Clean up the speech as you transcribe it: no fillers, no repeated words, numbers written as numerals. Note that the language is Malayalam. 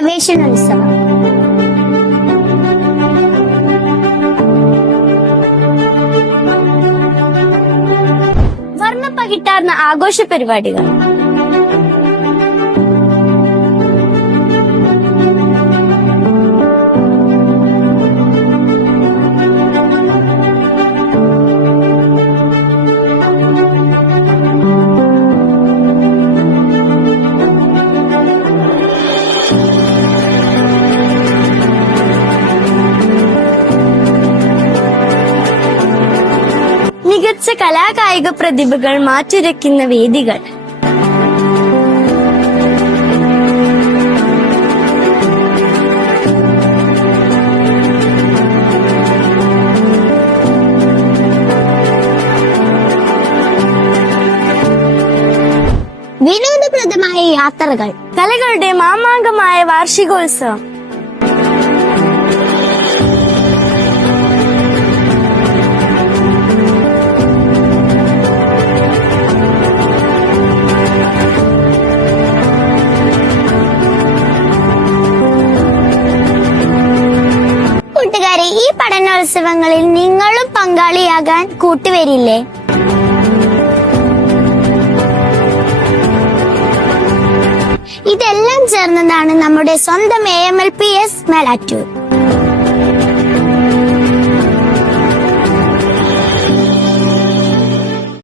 പ്രവേശനോത്സവം. വർണ്ണപ്പകിട്ടാർന്ന ആഘോഷ പരിപാടികൾ. മികച്ച കലാകായിക പ്രതിഭകൾ മാറ്റുരയ്ക്കുന്ന വേദികൾ. വിനോദപ്രദമായ യാത്രകൾ. കലകളുടെ മാമാങ്കമായ വാർഷികോത്സവം. കൂട്ടുകാരെ, ഈ പഠനോത്സവങ്ങളിൽ നിങ്ങളും പങ്കാളിയാകാൻ കൂട്ടുവരില്ലേ? ഇതെല്ലാം ചേർന്നതാണ് നമ്മുടെ സ്വന്തം AMLPS മേലാറ്റൂർ.